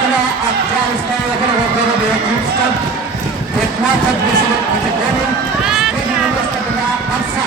Skala aktuell stała do Jakubska. 15 wyszło kategorii. Spędzimy jeszcze dla Arsa.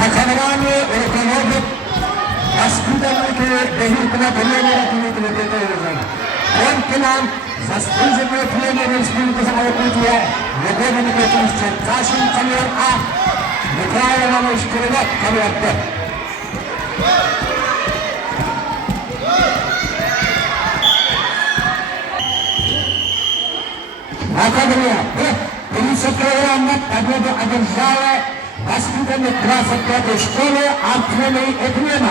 Zaczynamy ruchomowy, a skuteczny technika trener Rękynam za spojrzenie trenerem wspólnego zawołuje Legowy oczywiście Kasim Kamier, a wygrają mamy szkołę Kamierkę. Akademia, Policja Agenda Agenżale, Waspitanie klasa 5 szkoły, a trener nie ma.